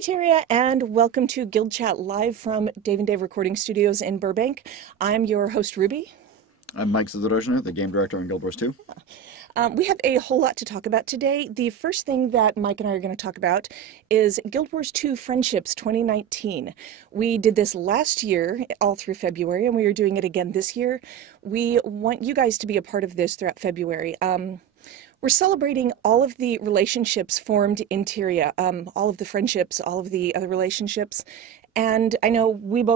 Hi, Taria, and welcome to Guild Chat live from Dave and Dave Recording Studios in Burbank. I'm your host, Ruby. I'm Mike Zadorozhner, the game director on Guild Wars 2. We have a whole lot to talk about today. The first thing that Mike and I are going to talk about is Guild Wars 2 Friendships 2019. We did this last year, all through February, and we are doing it again this year. We want you guys to be a part of this throughout February. We're celebrating all of the relationships formed in Tyria, all of the friendships, all of the other relationships. And I know we've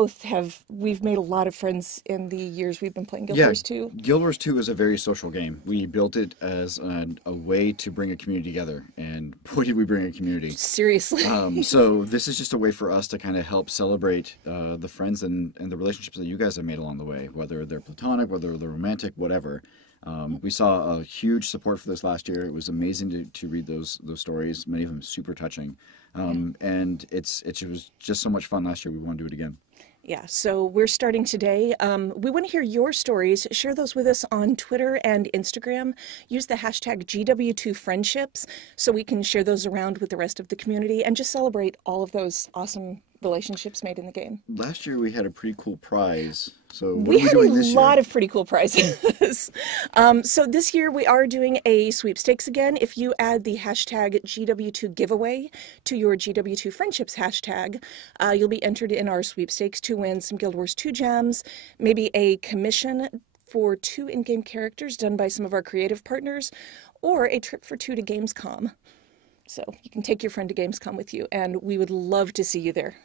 made a lot of friends in the years we've been playing Guild Wars 2. Guild Wars 2 is a very social game. We built it as a way to bring a community together, and boy did we bring a community. Seriously. So this is just a way for us to kind of help celebrate the friends and the relationships that you guys have made along the way, whether they're platonic, whether they're romantic, whatever. We saw a huge support for this last year. It was amazing to read those stories, many of them super touching. And it was just so much fun last year. We want to do it again. Yeah, so we're starting today. We want to hear your stories. Share those with us on Twitter and Instagram. Use the hashtag GW2Friendships so we can share those around with the rest of the community and just celebrate all of those awesome relationships made in the game. Last year we had a pretty cool prize. So we had a lot of pretty cool prizes. So this year we are doing a sweepstakes again. If you add the hashtag GW2giveaway to your GW2Friendships hashtag, you'll be entered in our sweepstakes to win some Guild Wars 2 gems, maybe a commission for 2 in-game characters done by some of our creative partners, or a trip for 2 to Gamescom. So you can take your friend to Gamescom with you, and we would love to see you there.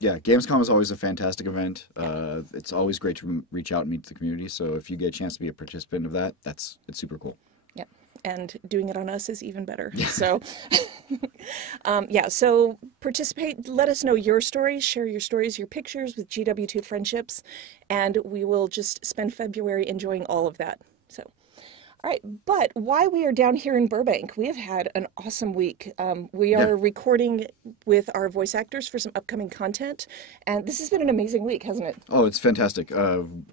Yeah, Gamescom is always a fantastic event. It's always great to reach out and meet the community. So if you get a chance to be a participant of that, it's super cool. Yep, and doing it on us is even better. So, yeah, so participate. Let us know your stories. Share your stories, your pictures with GW2 Friendships, and we will just spend February enjoying all of that. So. All right, but while we are down here in Burbank, we have had an awesome week. We are recording with our voice actors for some upcoming content, and this has been an amazing week, hasn't it? Oh, it's fantastic. When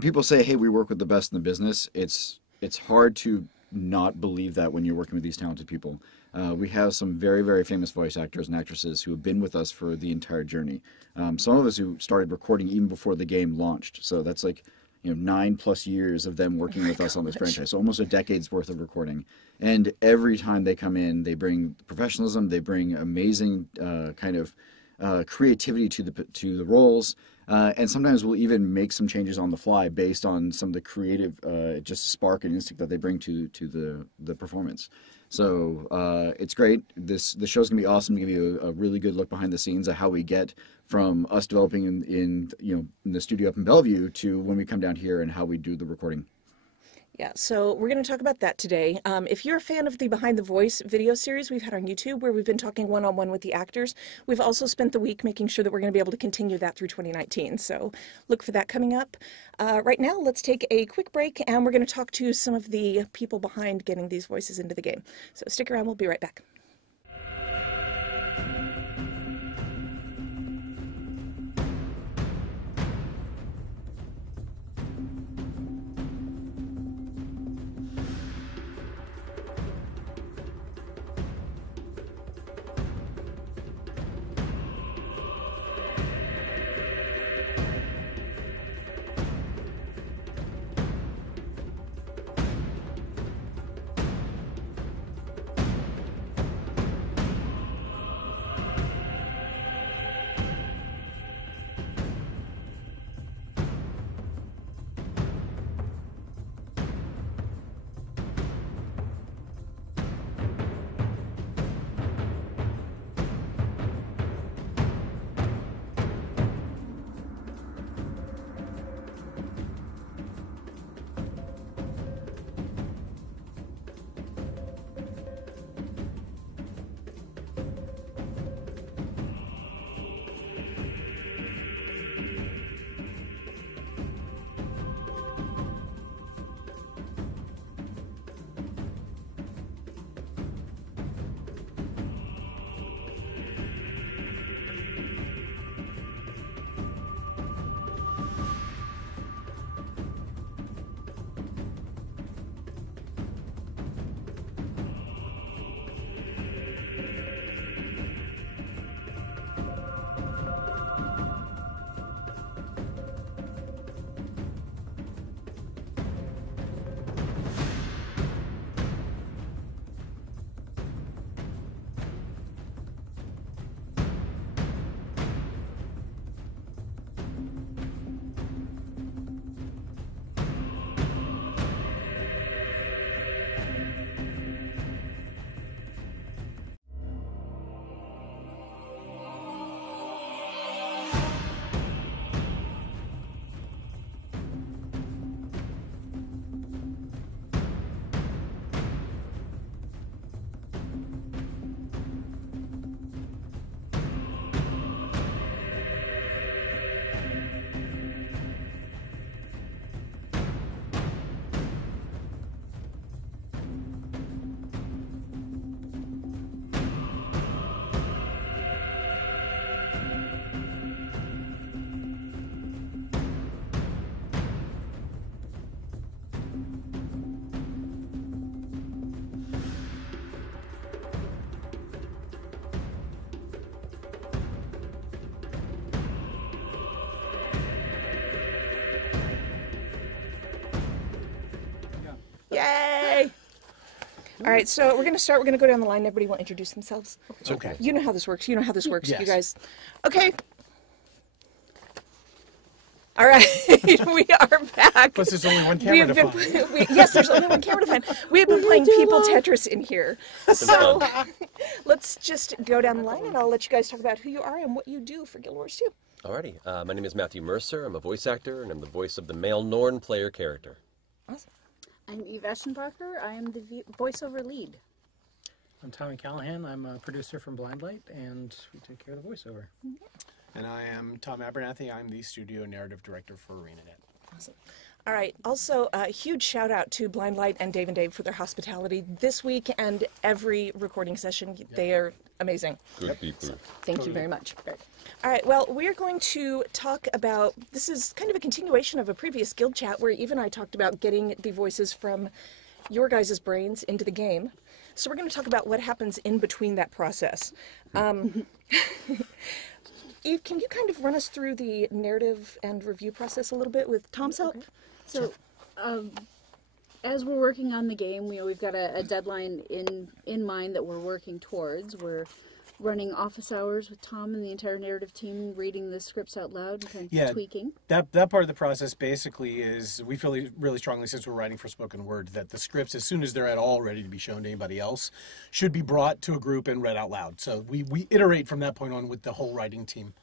people say, hey, we work with the best in the business, it's hard to not believe that when you're working with these talented people. We have some very, very famous voice actors and actresses who have been with us for the entire journey. Some of us who started recording even before the game launched, so that's like 9+ years of them working with us on this franchise, so almost a decade's worth of recording. And every time they come in, they bring professionalism, they bring amazing kind of creativity to the roles, and sometimes we'll even make some changes on the fly based on some of the creative just spark and instinct that they bring to the performance. So it's great. The show's gonna be awesome to give you a really good look behind the scenes of how we get from us developing in the studio up in Bellevue to when we come down here and how we do the recording. Yeah, so we're going to talk about that today. If you're a fan of the Behind the Voice video series we've had on YouTube, where we've been talking one-on-one with the actors, we've also spent the week making sure that we're going to be able to continue that through 2019. So look for that coming up. Right now, let's take a quick break, and we're going to talk to some of the people behind getting these voices into the game. So stick around, we'll be right back. Yay! All right, so we're going to start. We're going to go down the line. Everybody want to introduce themselves? Okay. You know how this works. You know how this works, Yes. you guys. Okay. All right, we are back. Plus, there's only one camera to find. Yes, there's only one camera to find. We have been playing People Tetris in here. So let's just go down the line, and I'll let you guys talk about who you are and what you do for Guild Wars 2. Alrighty, my name is Matthew Mercer. I'm a voice actor, and I'm the voice of the male Norn player character. Awesome. I'm Eve Eschenbacher. I am the voiceover lead. I'm Tommy Callahan. I'm a producer from Blindlight, and we take care of the voiceover. And I am Tom Abernathy. I'm the studio narrative director for ArenaNet. Awesome. All right. Also, a huge shout out to Blindlight and Dave for their hospitality this week and every recording session. They are amazing. Good people. Thank you very much. All right, well, we're going to talk about, this is kind of a continuation of a previous guild chat where Eve and I talked about getting the voices from your guys' brains into the game. So we're going to talk about what happens in between that process. Eve, can you kind of run us through the narrative and review process a little bit with Tom's help? Okay. So, as we're working on the game, we've got a deadline in mind that we're working towards. We're running office hours with Tom and the entire narrative team, reading the scripts out loud and kind of tweaking. That part of the process basically is, we feel really strongly, since we're writing for spoken word, that the scripts, as soon as they're at all ready to be shown to anybody else, should be brought to a group and read out loud. So we iterate from that point on with the whole writing team,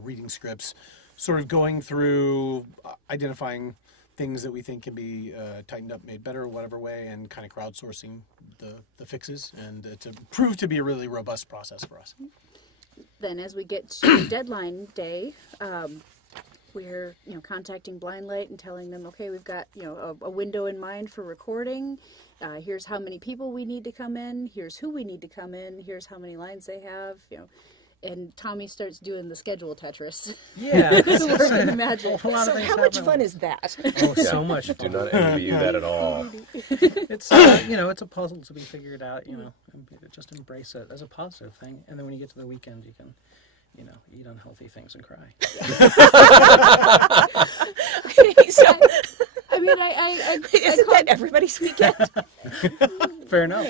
reading scripts, sort of going through, identifying things that we think can be tightened up, made better, whatever way, and kind of crowdsourcing the fixes, and it's proved to be a really robust process for us. Then as we get to deadline day, we're contacting Blindlight and telling them, okay, we've got a window in mind for recording. Here's how many people we need to come in. Here's who we need to come in. Here's how many lines they have. And Tommy starts doing the schedule Tetris. Yeah. So we can imagine. So how much fun is that? Oh, so much fun. Do not envy you that at all. It's it's a puzzle to be figured out. And just embrace it as a positive thing. And then when you get to the weekend, you can, eat unhealthy things and cry. Okay, so I mean, I isn't that everybody's weekend? Fair enough.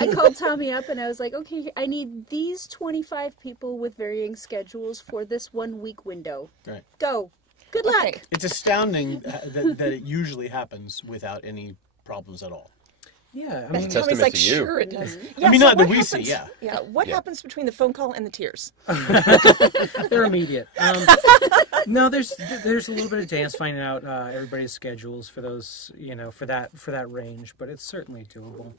I called Tommy up and I was like, okay, I need these 25 people with varying schedules for this 1 week window. Right. Go. Good luck. Okay. It's astounding that it usually happens without any problems at all. Yeah, I It's mean, a Tommy's testament like, to you. sure it does. Yeah, I mean, so not that what we happens- see, yeah. Yeah, what happens between the phone call and the tears? they're immediate. No, there's a little bit of dance finding out everybody's schedules for those, for that range, but it's certainly doable.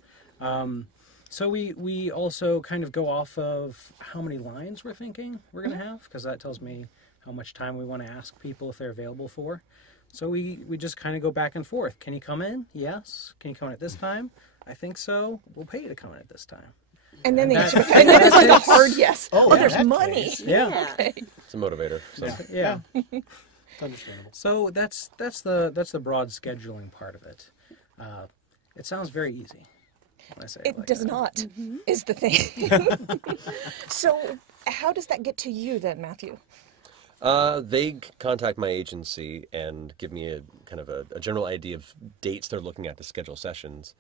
So we also kind of go off of how many lines we're thinking we're going to have, because that tells me how much time we want to ask people if they're available for. So we just kind of go back and forth. Can you come in? Yes. Can you come in at this time? I think so. We'll pay you to come in at this time. And then That- and then it's like a hard yes. Oh, Oh, in there's that money. case. Yeah. Okay. It's a motivator. So. Yeah. It's understandable. So that's the broad scheduling part of it. It sounds very easy when I say It like does that. not, is the thing. So how does that get to you then, Matthew? They contact my agency and give me a kind of a general idea of dates they're looking at to schedule sessions.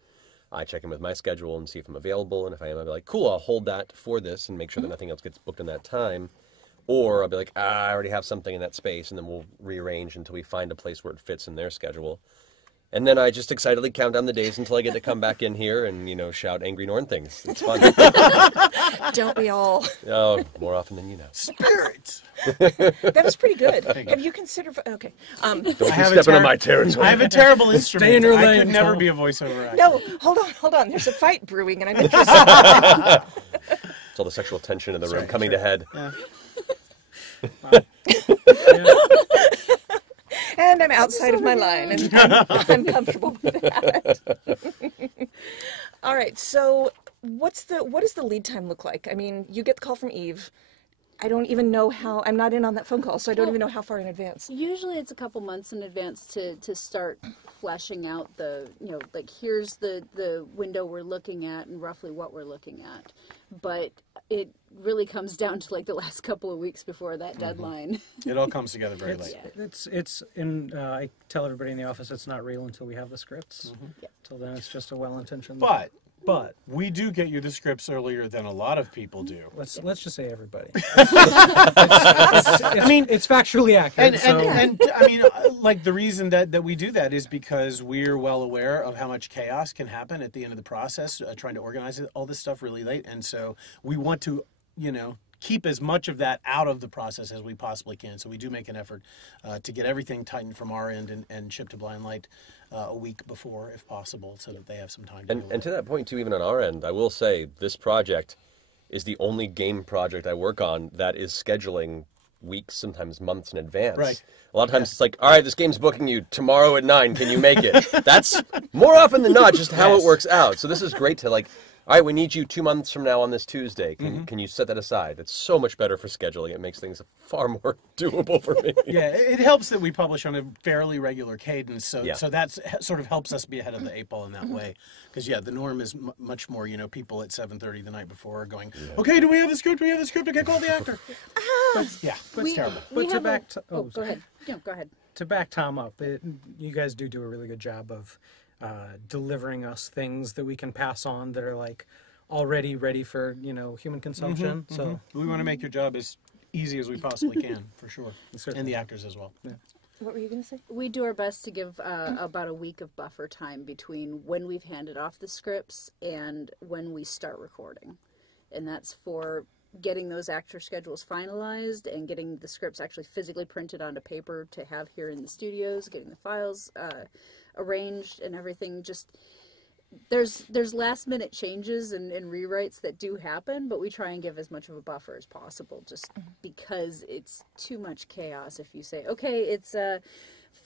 I check in with my schedule and see if I'm available, and if I am, I'll be like, cool, I'll hold that for this and make sure that nothing else gets booked in that time. Or I'll be like, I already have something in that space, and then we'll rearrange until we find a place where it fits in their schedule. And then I just excitedly count down the days until I get to come back in here and, shout angry Norn things. It's fun. Don't we all? Oh, more often than you know. Spirit! That was pretty good. Have you considered? Okay. Don't be have a stepping on my territory. I have a terrible instrument. in your I lane, could never Tom. be a voiceover actor. No, hold on. There's a fight brewing, and I'm interested. It's all the sexual tension in the room coming to head. Yeah. And I'm outside of my line, and I'm comfortable with that. All right. So, what does the lead time look like? I mean, you get the call from Eve. I don't even know how, I'm not in on that phone call, so I don't even know how far in advance. Usually it's a couple months in advance to start fleshing out the, like here's the window we're looking at and roughly what we're looking at. But it really comes down to like the last couple of weeks before that deadline. It all comes together very late. I tell everybody in the office it's not real until we have the scripts. Till then it's just a well-intentioned. But we do get you the scripts earlier than a lot of people do. let's just say everybody. I mean, it's factually accurate. And I mean, like the reason that we do that is because we're well aware of how much chaos can happen at the end of the process, trying to organize all this stuff really late, and so we want to, keep as much of that out of the process as we possibly can. So we do make an effort to get everything tightened from our end and shipped to Blindlight a week before, if possible, so that they have some time to And to that point, too, even on our end, I will say this project is the only game project I work on that is scheduling weeks, sometimes months in advance. Right. A lot of times it's like, all right, this game's booking you tomorrow at 9. Can you make it? That's more often than not just how it works out. So this is great to like, all right, we need you 2 months from now on this Tuesday. Can you set that aside? It's so much better for scheduling. It makes things far more doable for me. Yeah, it helps that we publish on a fairly regular cadence, so Yeah. so that sort of helps us be ahead of the 8 ball in that way. Because the norm is much more, people at 7:30 the night before are going, okay, do we have the script? Do we have the script? Okay, call the actor. But it's terrible. But to back go ahead. No, go ahead. To back Tom up, you guys do a really good job of delivering us things that we can pass on that are like already ready for human consumption. So We want to make your job as easy as we possibly can, for sure. And the actors as well. Yeah. What were you going to say? We do our best to give about a week of buffer time between when we've handed off the scripts and when we start recording. And that's for getting those actor schedules finalized and getting the scripts actually physically printed onto paper to have here in the studios, getting the files arranged and everything. Just there's last minute changes and rewrites that do happen, but we try and give as much of a buffer as possible just because it's too much chaos if you say, okay, it's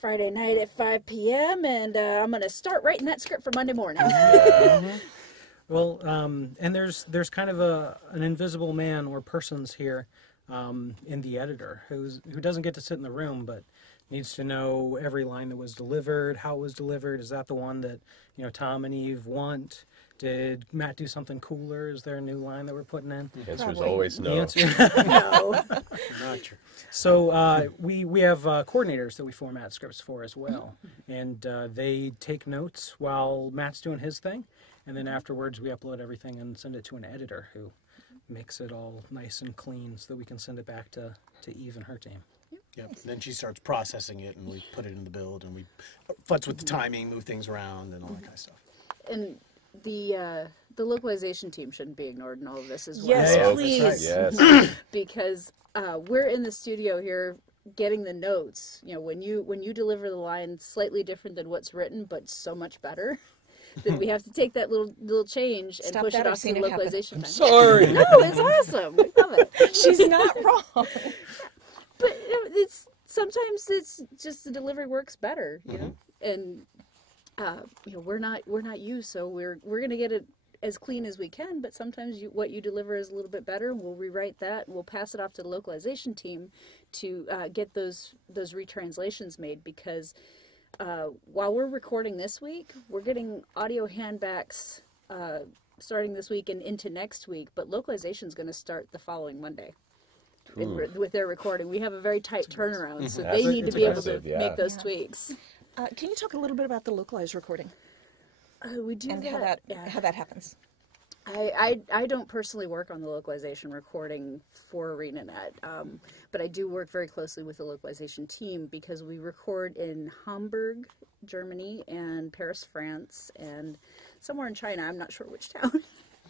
Friday night at 5 p.m. and I'm going to start writing that script for Monday morning. Well, and there's kind of an invisible man or persons here in the editor who doesn't get to sit in the room, but needs to know every line that was delivered, how it was delivered. Is that the one that Tom and Eve want? Did Matt do something cooler? Is there a new line that we're putting in? The answer is always no. The answer, No. not true. So we have coordinators that we format scripts for as well, and they take notes while Matt's doing his thing, and then afterwards we upload everything and send it to an editor who makes it all nice and clean so that we can send it back to Eve and her team. Yep. Then she starts processing it, and we put it in the build, and we futz with the timing, move things around, and all that kind of stuff. And the localization team shouldn't be ignored in all of this as well. Yes, Yeah, please. Yes. Because we're in the studio here getting the notes. When you deliver the line slightly different than what's written, but so much better, then we have to take that little change and Stop push that, it I've off to seen the it happen. localization time. Sorry. No, it's awesome. We love it. She's not wrong. But it's sometimes it's just the delivery works better, and we're not you, so we're gonna get it as clean as we can. But sometimes what you deliver is a little bit better. We'll rewrite that. We'll pass it off to the localization team to get those retranslations made, because while we're recording this week, we're getting audio handbacks starting this week and into next week. But localization is going to start the following Monday. With their recording, we have a very tight turnaround, so they need to be able to make those tweaks. Can you talk a little bit about the localized recording We do and that. how that happens? I don't personally work on the localization recording for ArenaNet, but I do work very closely with the localization team because we record in Hamburg, Germany, and Paris, France, and somewhere in China. I'm not sure which town.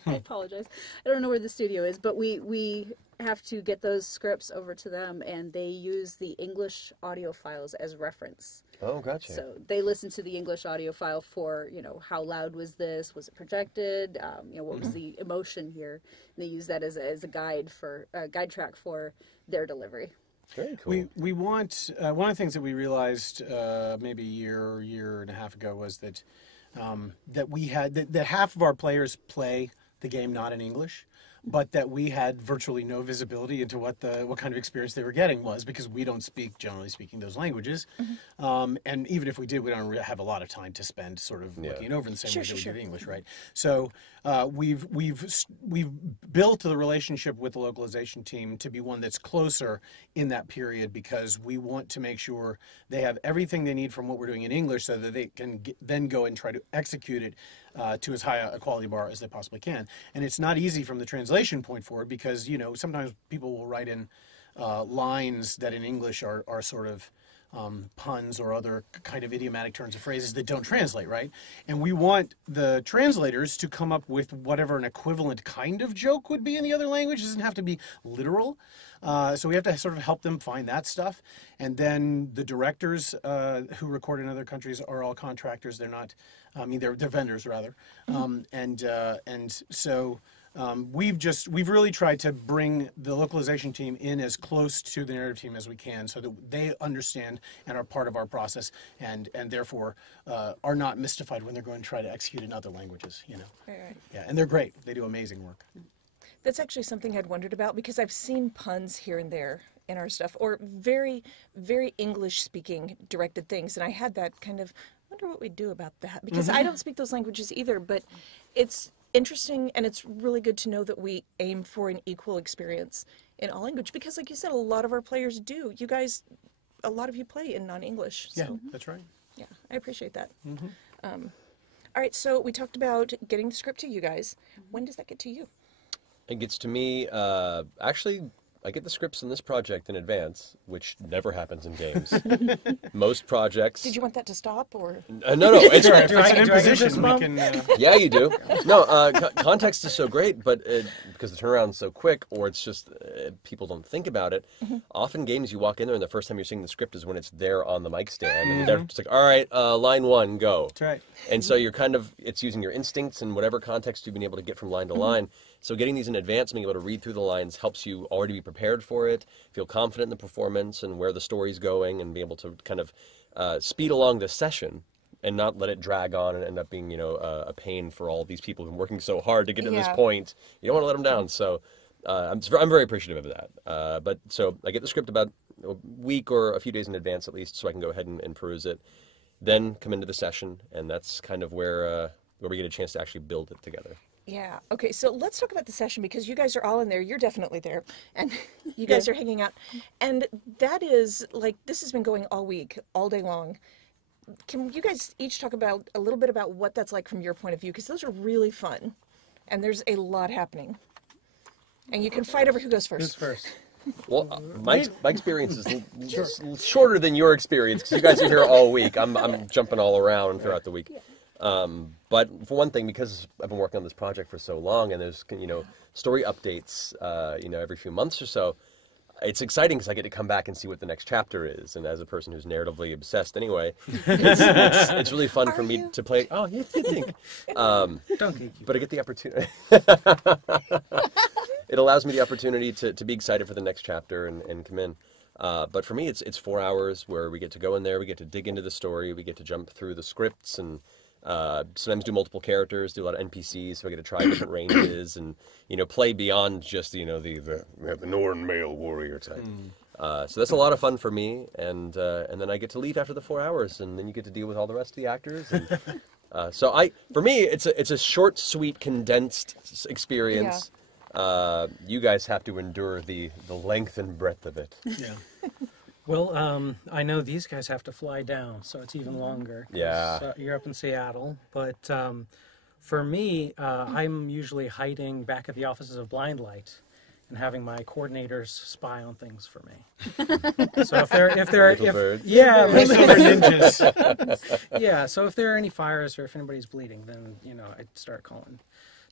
I apologize. I don't know where the studio is, but we have to get those scripts over to them, and they use the English audio files as reference. Oh, gotcha. So they listen to the English audio file for, how loud was this? Was it projected? What was the emotion here? And they use that as a guide track for their delivery. Very cool. We want one of the things that we realized maybe a year and a half ago was that that we had that half of our players play the game not in English. but that we had virtually no visibility into what kind of experience they were getting was, because we don't speak, generally speaking, those languages. And even if we did, we don't really have a lot of time to spend sort of looking it over in the same way that we do the English, right? So we've built the relationship with the localization team to be one that's closer in that period, because we want to make sure they have everything they need from what we're doing in English, so that they can then go and try to execute it to as high a quality bar as they possibly can. And it's not easy from the translation point forward, because, you know, sometimes people will write in lines that in English are sort of puns or other kind of idiomatic turns of phrases that don't translate, right? And we want the translators to come up with whatever an equivalent kind of joke would be in the other language. It doesn't have to be literal. So we have to sort of help them find that stuff. And then the directors who record in other countries are all contractors. They're not, I mean, they're vendors rather. And so we've really tried to bring the localization team in as close to the narrative team as we can, so that they understand and are part of our process, and therefore are not mystified when they're going to try to execute in other languages, you know. Right. Yeah, and they're great. They do amazing work. That's actually something I'd wondered about, because I've seen puns here and there in our stuff, or very, very English-speaking directed things, and I had that kind of, I wonder what we'd do about that, because I don't speak those languages either, but it's interesting, and it's really good to know that we aim for an equal experience in all language, because like you said, a lot of our players do. You guys, a lot of you play in non-English. So. Yeah, that's right. Yeah, I appreciate that. All right, so we talked about getting the script to you guys. When does that get to you? It gets to me, actually, I get the scripts in this project in advance, which never happens in games. Most projects... Did you want that to stop, or...? No, it's... Sure, if it's an imposition, we can... Yeah, you do. No, context is so great, but because the turnaround's so quick, or it's just people don't think about it. Often games, you walk in there, and the first time you're seeing the script is when it's there on the mic stand, and they're just like, all right, line one, go. That's right. And so you're kind of, it's using your instincts and whatever context you've been able to get from line to line. So getting these in advance, being able to read through the lines helps you already be prepared for it, feel confident in the performance and where the story's going, and be able to kind of speed along the session and not let it drag on and end up being, you know, a pain for all these people who've been working so hard to get to this point. You don't want to let them down. So I'm very appreciative of that. But so I get the script about a week or a few days in advance at least, so I can go ahead and peruse it. Then come into the session, and that's kind of where we get a chance to actually build it together. Yeah. Okay, so let's talk about the session, because you guys are all in there. You're definitely there, and you guys are hanging out. And that is, like, this has been going all week, all day long. Can you guys each talk about a little bit about what that's like from your point of view? Because those are really fun, and there's a lot happening. And you can fight over who goes first. Who's first? Well, my experience is shorter than your experience, because you guys are here all week. I'm jumping all around throughout the week. But for one thing, because I've been working on this project for so long, and there's, you know, story updates, you know, every few months or so, it's exciting because I get to come back and see what the next chapter is. And as a person who's narratively obsessed anyway, it's really fun for me to play. Oh, you think? Don't geek you. But I get the opportunity. It allows me the opportunity to be excited for the next chapter and come in. But for me, it's 4 hours where we get to go in there, we get to dig into the story, we get to jump through the scripts, and sometimes do multiple characters, do a lot of NPCs, so I get to try different ranges and, you know, play beyond just, you know, the Northern male warrior type. So that's a lot of fun for me, and then I get to leave after the 4 hours, and then you get to deal with all the rest of the actors. And, for me, it's a short, sweet, condensed experience. You guys have to endure the length and breadth of it. Yeah. Well, I know these guys have to fly down, so it's even longer. Yeah. You're up in Seattle, but for me, I'm usually hiding back at the offices of Blindlight and having my coordinators spy on things for me. So if there are any fires or if anybody's bleeding, then, you know, I'd start calling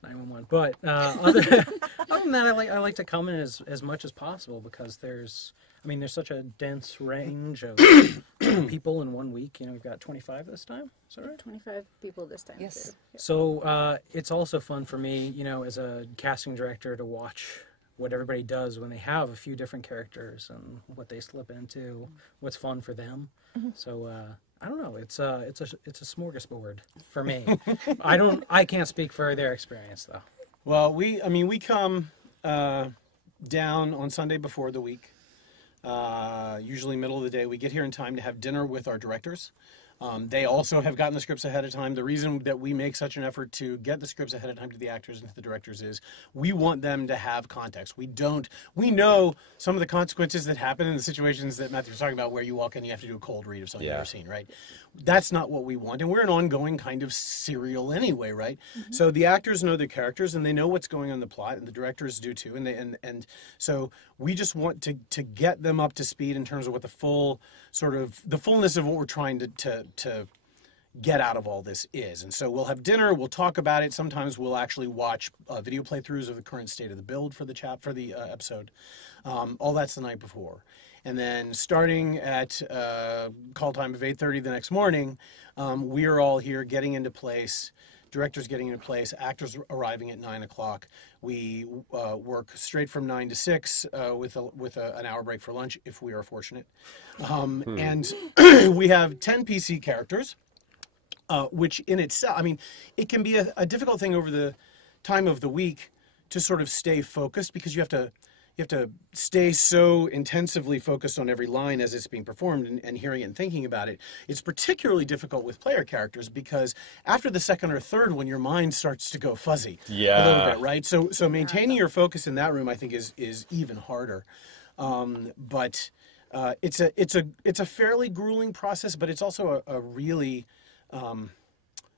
911. But other than that, I like to come in as much as possible, because there's such a dense range of people in 1 week. You know, we've got 25 this time. Is that right? 25 people this time. Yes. Too. Yep. So it's also fun for me, you know, as a casting director, to watch what everybody does when they have a few different characters and what they slip into, what's fun for them. So I don't know. It's a smorgasbord for me. I can't speak for their experience though. Well, we come down on Sunday before the week, usually middle of the day. We get here in time to have dinner with our directors. They also have gotten the scripts ahead of time. The reason that we make such an effort to get the scripts ahead of time to the actors and to the directors is we want them to have context. We know some of the consequences that happen in the situations that Matthew was talking about where you walk in and you have to do a cold read of something you've never seen, right? That's not what we want. And we're an ongoing kind of serial anyway, right? Mm-hmm. So the actors know their characters and they know what's going on in the plot, and the directors do too. And so we just want to get them up to speed in terms of what the fullness of what we're trying to get out of all this is. And so we'll have dinner, we'll talk about it. Sometimes we'll actually watch video playthroughs of the current state of the build for the episode. All that's the night before. And then starting at call time of 8:30 the next morning, we are all here getting into place, directors getting into place, actors arriving at 9 o'clock. We work straight from 9 to 6 with an hour break for lunch if we are fortunate. And we have 10 PC characters, which in itself, I mean, it can be a difficult thing over the time of the week to sort of stay focused, because you have to stay so intensively focused on every line as it's being performed and hearing it and thinking about it. It's particularly difficult with player characters because after the second or third one, your mind starts to go fuzzy a little bit, right? So maintaining your focus in that room, I think, is even harder. But it's a fairly grueling process, but it's also a really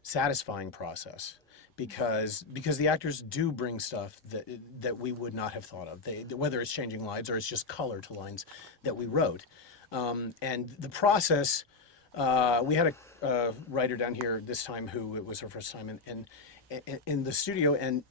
satisfying process. Because the actors do bring stuff that we would not have thought of, whether it's changing lines or it's just color to lines that we wrote. And the process, we had a writer down here this time who it was her first time in the studio, and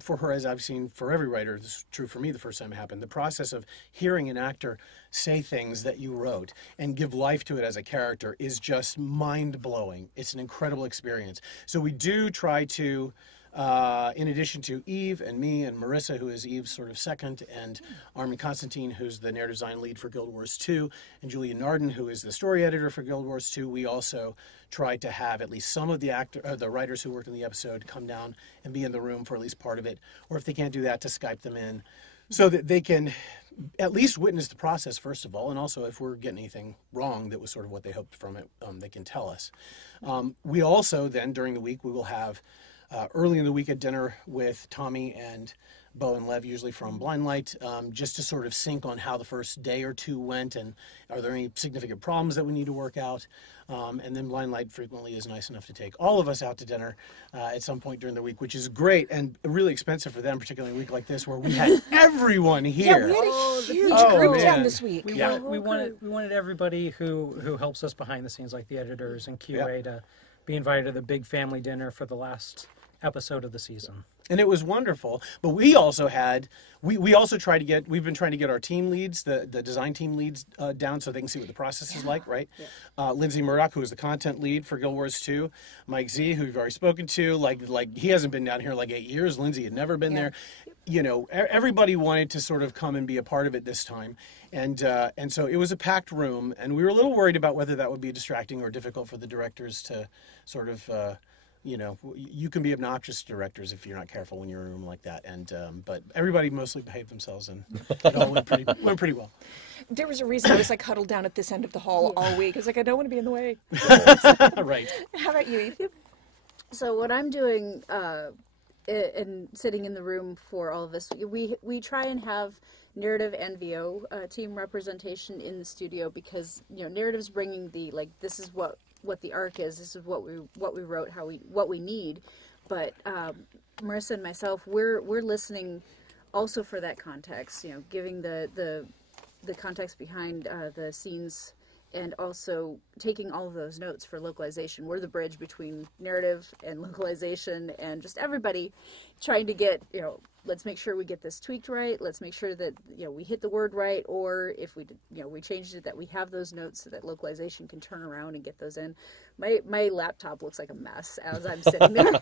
for her, as I've seen for every writer, this is true for me the first time it happened, the process of hearing an actor say things that you wrote and give life to it as a character is just mind-blowing. It's an incredible experience. So we do try to, in addition to Eve and me and Marissa, who is Eve's sort of second, and Armin Constantine, who's the narrative design lead for Guild Wars 2, and Julia Narden, who is the story editor for Guild Wars 2, we also try to have at least some of the writers who worked in the episode come down and be in the room for at least part of it, or if they can't do that, to Skype them in, so that they can at least witness the process, first of all, and also if we're getting anything wrong that was sort of what they hoped from it, they can tell us. We also then, during the week, we will have early in the week at dinner with Tommy and Bo and Lev, usually from Blindlight, just to sort of sync on how the first day or two went, and are there any significant problems that we need to work out. And then Blindlight frequently is nice enough to take all of us out to dinner at some point during the week, which is great and really expensive for them, particularly a week like this where we had everyone here. Yeah, we had a huge group down this week. We wanted everybody who helps us behind the scenes, like the editors and QA, to be invited to the big family dinner for the last episode of the season. And it was wonderful. But we also had, we also tried to get, we've been trying to get our team leads, the design team leads down so they can see what the process is like, right? Yeah. Lindsay Murdoch, who is the content lead for Guild Wars 2. Mike Z, who we've already spoken to, like he hasn't been down here like 8 years. Lindsay had never been there. You know, everybody wanted to sort of come and be a part of it this time. And so it was a packed room, and we were a little worried about whether that would be distracting or difficult for the directors to sort of, you know, you can be obnoxious to directors if you're not careful when you're in a room like that. And but everybody mostly behaved themselves, and it all went pretty well. There was a reason I was like huddled down at this end of the hall all week. I was like, I don't want to be in the way. Right. How about you, Eve? So what I'm doing and sitting in the room for all of this, we try and have narrative and VO team representation in the studio, because, you know, narrative's bringing the, like, this is what the arc is, this is what we wrote, what we need, but Marissa and myself, we're listening also for that context, you know, giving the context behind the scenes, and also taking all of those notes for localization. We're the bridge between narrative and localization, and just everybody trying to get, you know, let's make sure we get this tweaked right. Let's make sure that, you know, we hit the word right, or if we, you know, we changed it, that we have those notes so that localization can turn around and get those in. My laptop looks like a mess as I'm sitting there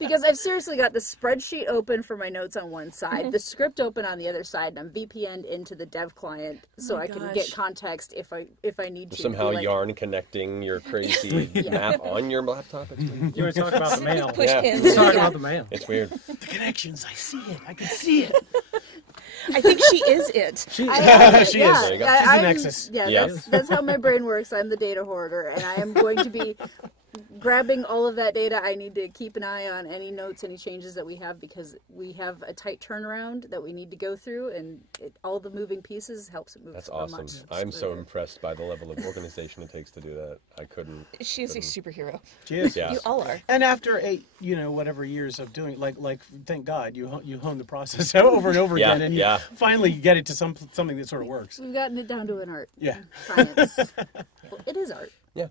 because I've seriously got the spreadsheet open for my notes on one side, the script open on the other side, and I'm VPN'd into the dev client so I can get context if I need to. Somehow Yarn connecting your crazy map on your laptop. It's weird. You were talking about the mail. Push pins. You were talking about the mail. It's weird. The connections, I see it. it. I can see it. I think she is it. She Yeah, is. She's the Nexus. Yeah, Yeah. that's how my brain works. I'm the data hoarder, and I am going to be grabbing all of that data. I need to keep an eye on any notes, any changes that we have, because we have a tight turnaround that we need to go through, and all the moving pieces helps it move. That's a awesome. much I'm so smoother. impressed by the level of organization it takes to do that. I couldn't. She is a superhero. She is. Yeah. You all are. And after 8, whatever years of doing, like, thank God you hone the process over and over Yeah, again, and you yeah. finally get it to something that sort of works. We've gotten it down to an art. Yeah. Science. Well, it is art. Yeah.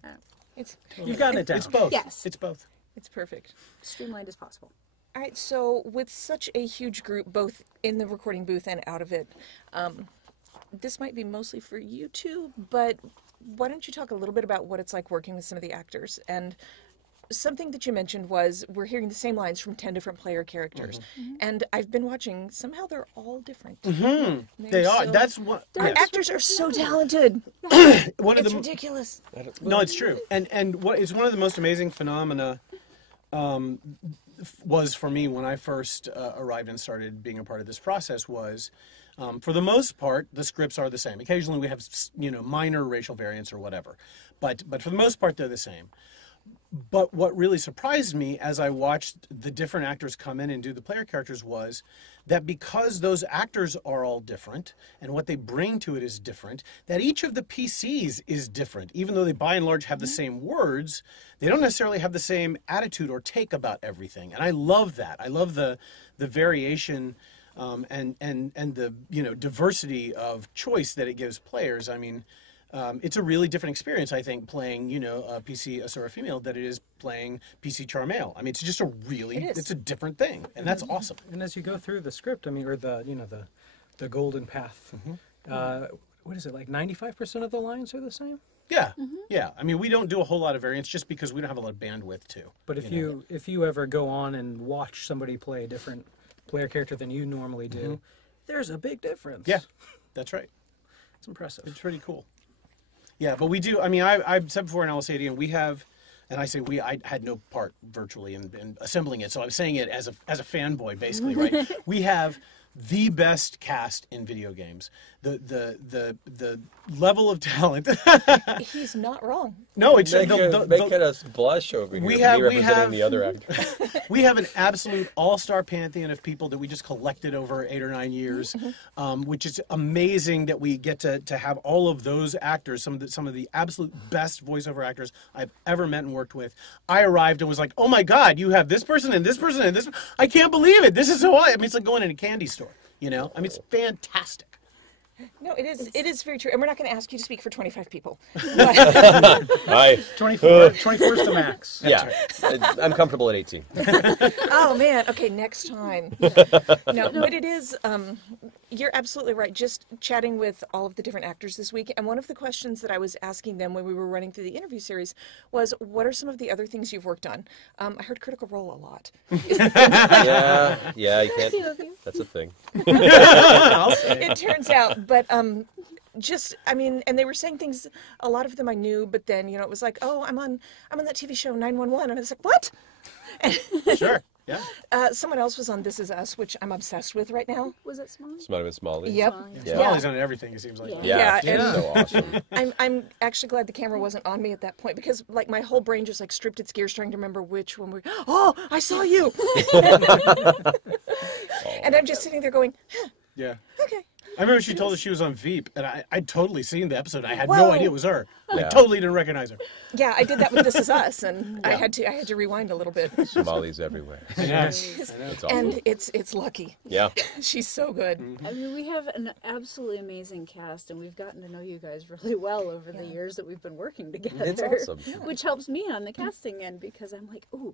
It's You've gotten it down. It's both. Yes. It's both. it's perfect. Streamlined as possible. All right, so with such a huge group, both in the recording booth and out of it, this might be mostly for you two, but why don't you talk a little bit about what it's like working with some of the actors? And something that you mentioned was we're hearing the same lines from 10 different player characters. And I've been watching, somehow they're all different. They are. That's what. Our yes. actors are so talented. One of It's the ridiculous. No, it's true, and what it's one of the most amazing phenomena was for me when I first arrived and started being a part of this process was, for the most part, the scripts are the same. Occasionally we have minor racial variants or whatever, but for the most part they're the same. But what really surprised me as I watched the different actors come in and do the player characters was that because those actors are all different and what they bring to it is different, that each of the PCs is different. Even though they by and large have the same words, they don't necessarily have the same attitude or take about everything. And I love that. I love the variation and the diversity of choice that it gives players. I mean, it's a really different experience, I think, playing, a PC Asura female than it is playing PC Char male. I mean, it's just it's a different thing, and that's awesome. And as you go through the script, I mean, or the golden path, what is it, like 95% of the lines are the same? Yeah, yeah. I mean, we don't do a whole lot of variants just because we don't have a lot of bandwidth to. But if you ever go on and watch somebody play a different player character than you normally do, there's a big difference. Yeah, that's right. It's impressive. It's pretty cool. Yeah, but we do. I mean, I've said before in LS80, and we have, and I say we. I had no part virtually in assembling it, so I'm saying it as a fanboy, basically, right? We have the best cast in video games. The level of talent. He's not wrong. No, it's Making us blush over here. We Me have representing the other actors. we have an absolute all-star pantheon of people that we just collected over 8 or 9 years, which is amazing that we get to have all of those actors, some of the absolute best voiceover actors I've ever met and worked with. I arrived and was like, oh my God, you have this person and this person and this. I can't believe it. This is so. I mean, it's like going in a candy store. I mean, it's fantastic. No, it is very true. And we're not going to ask you to speak for 25 people. Hi. 24 is the max. Yeah, I'm comfortable at 18. Oh, man. Okay, next time. No, but it is, you're absolutely right. Just chatting with all of the different actors this week, and one of the questions that I was asking them when we were running through the interview series was, what are some of the other things you've worked on? I heard Critical Role a lot. Yeah, you can't. That's a thing. It turns out, but and they were saying things, a lot of them I knew, but then, it was like, oh, I'm on that TV show 911, and I was like, what? Sure. Yeah. Someone else was on This Is Us, which I'm obsessed with right now. Was it Smalley? It's might have been Smalley. Yep. Yeah. Molly's on everything, it seems like. Yeah, She's and- so awesome. I'm actually glad the camera wasn't on me at that point, because like my whole brain just like stripped its gears trying to remember which one oh, I saw you. And I'm just sitting there going, huh, Yeah. okay. I remember she told us she was on Veep, and I'd totally seen the episode. I had Whoa. no idea it was her. I Yeah. totally didn't recognize her. Yeah, I did that with This Is Us, and I had to rewind a little bit. Smalley's everywhere. It's awesome. And it's lucky. Yeah. She's so good. I mean, we have an absolutely amazing cast, and we've gotten to know you guys really well over the years that we've been working together. It's awesome. Which helps me on the casting end, because I'm like, ooh,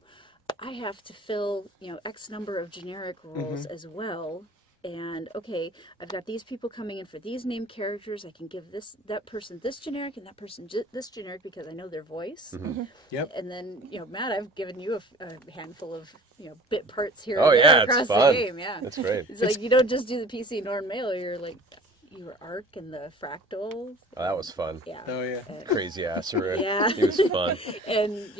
I have to fill, X number of generic roles as well. And okay, I've got these people coming in for these named characters. I can give that person this generic and that person this generic because I know their voice. Yep. And then, Matt, I've given you a handful of bit parts here Oh, and there yeah, it's across fun. the game. Yeah, That's great. It's like you don't just do the PC Norm Mailer. You're like your arc and the fractal. Oh, that was fun. Yeah. Oh, yeah. Crazy ass Arun. Yeah. He was fun. And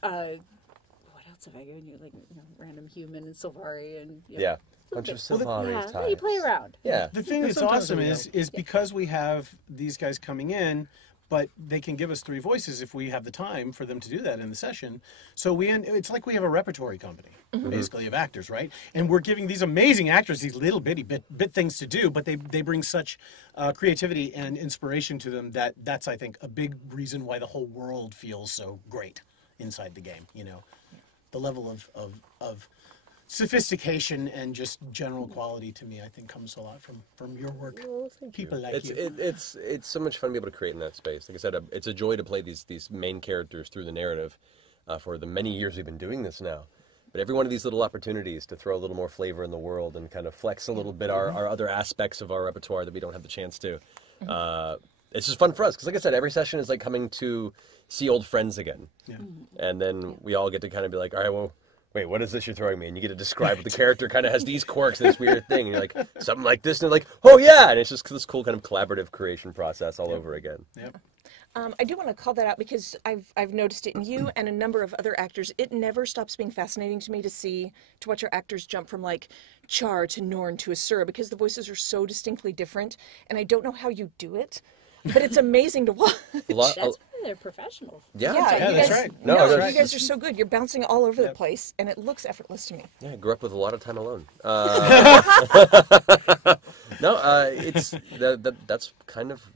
what else have I given you? Like random human and Sylvari and Yeah. bunch of Well, safari Yeah, types. you play around. Yeah. The thing And that's sometimes awesome we is because we have these guys coming in, but they can give us 3 voices if we have the time for them to do that in the session. So it's like we have a repertory company, basically, of actors, right? And we're giving these amazing actors these little bitty bit things to do, but they bring such creativity and inspiration to them that's, I think, a big reason why the whole world feels so great inside the game, you know. The level of sophistication and just general quality to me, I think, comes a lot from your work. Well, People like you. It's so much fun to be able to create in that space. Like I said, it's a joy to play these main characters through the narrative for the many years we've been doing this now. But every one of these little opportunities to throw a little more flavor in the world and kind of flex a little bit our other aspects of our repertoire that we don't have the chance to. It's just fun for us because, like I said, every session is like coming to see old friends again. Yeah. And then we all get to kind of be like, all right, well, wait, what is this you're throwing me? And you get to describe what the character kind of has these quirks and this weird thing. And you're like, something like this. And they're like, oh, yeah. And it's just this cool kind of collaborative creation process all over again. Yep. I do want to call that out because I've noticed it in you and a number of other actors. It never stops being fascinating to me to watch our actors jump from like Char to Norn to Asura because the voices are so distinctly different, and I don't know how you do it, but it's amazing to watch. That's why they're professional. Yeah, Yeah, Yeah, you that's guys, right. No, No, that's- you guys are so good. You're bouncing all over the place, and it looks effortless to me. Yeah, I grew up with a lot of time alone. No, it's that's kind of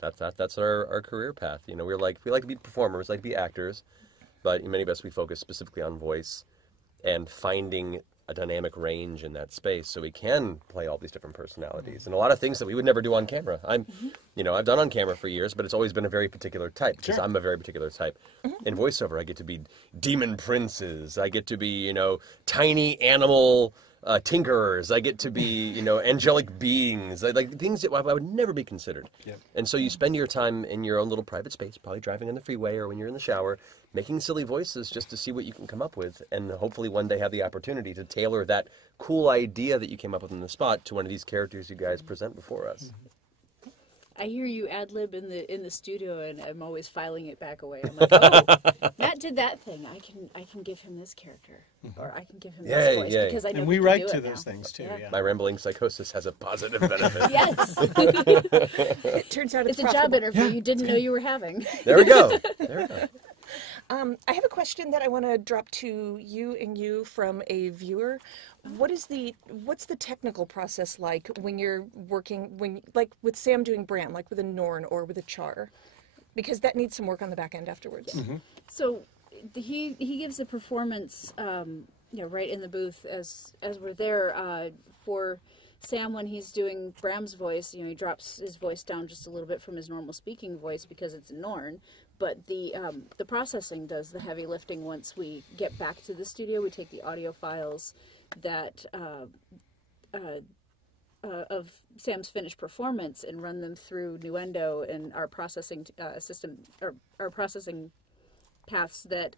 that's our career path. You know, we like to be performers, like to be actors, but many of us we focus specifically on voice and finding a dynamic range in that space so we can play all these different personalities and a lot of things that we would never do on camera. I've done on camera for years, but it's always been a very particular type because I'm a very particular type. In voiceover, I get to be demon princes. I get to be, tiny animal tinkerers. I get to be, angelic beings, like things that I would never be considered. Yep. And so you spend your time in your own little private space, probably driving on the freeway or when you're in the shower, making silly voices just to see what you can come up with, and hopefully one day have the opportunity to tailor that cool idea that you came up with on the spot to one of these characters you guys present before us. I hear you ad lib in the studio, and I'm always filing it back away. I'm like, oh, Matt did that thing. I can give him this character, or I can give him this voice because I know. And we he can write do to it those now. things too. Yeah. Yeah. My rambling psychosis has a positive benefit. Yes, It turns out it's a profitable. job interview you didn't know you were having. There we go. There we go. I have a question that I want to drop to you from a viewer. What's the technical process like when you're working like with Sam doing Bram, like with a Norn or with a Char? Because that needs some work on the back end afterwards. So he gives a performance, right in the booth as we're there for Sam when he's doing Bram's voice. He drops his voice down just a little bit from his normal speaking voice because it's Norn. But the processing does the heavy lifting once we get back to the studio. We take the audio files that of Sam's finished performance and run them through Nuendo and our processing system, or our processing paths that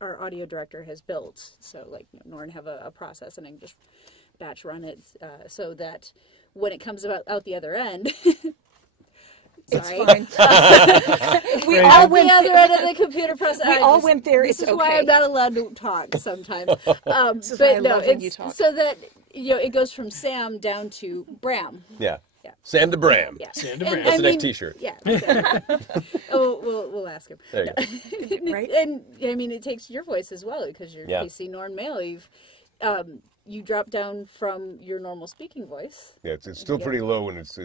our audio director has built. So like Norn have a process, and I can just batch run it so that when it comes out the other end. It's Sorry. fine. We Out all the went other end of the computer process. We all went there. This It's is why okay. I'm not allowed to talk sometimes. This is why I But no, love when you it's talk. so that it goes from Sam down to Bram. Yeah. Yeah. Sam to Bram. Yeah. Sam to And, Bram. That's I the next mean, T-shirt. Yeah. We'll ask him. There you go. Right? And I mean, it takes your voice as well because you're Yeah. PC Norn male. You drop down from your normal speaking voice. Yeah, it's still pretty low, and it's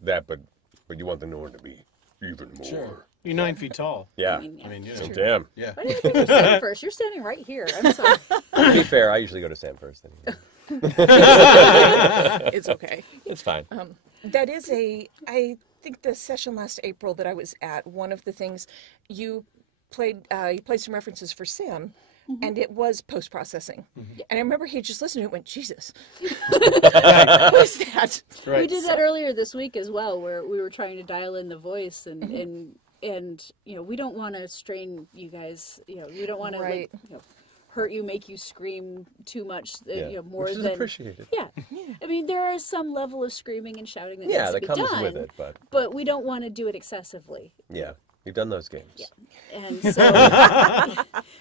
that, but you want the Norn to be even more. Sure. You're 9 feet tall. Yeah. I mean, Oh, damn. Yeah. Why did you go Sam first? You're standing right here. I'm sorry. To be fair, I usually go to Sam first. Then. It's okay. It's fine. That is I think the session last April that I was at, one of the things you played some references for Sam, and it was post-processing. And I remember he just listened to it and went, Jesus. What was that? Right. We did that earlier this week as well, where we were trying to dial in the voice and we don't want to strain you guys. You don't want to Right. hurt you, make you scream too much. More Which is than appreciated. Yeah. I mean, there is some level of screaming and shouting that Yeah, needs to that be comes done, with it, but we don't want to do it excessively. yeah, we've done those games. And so,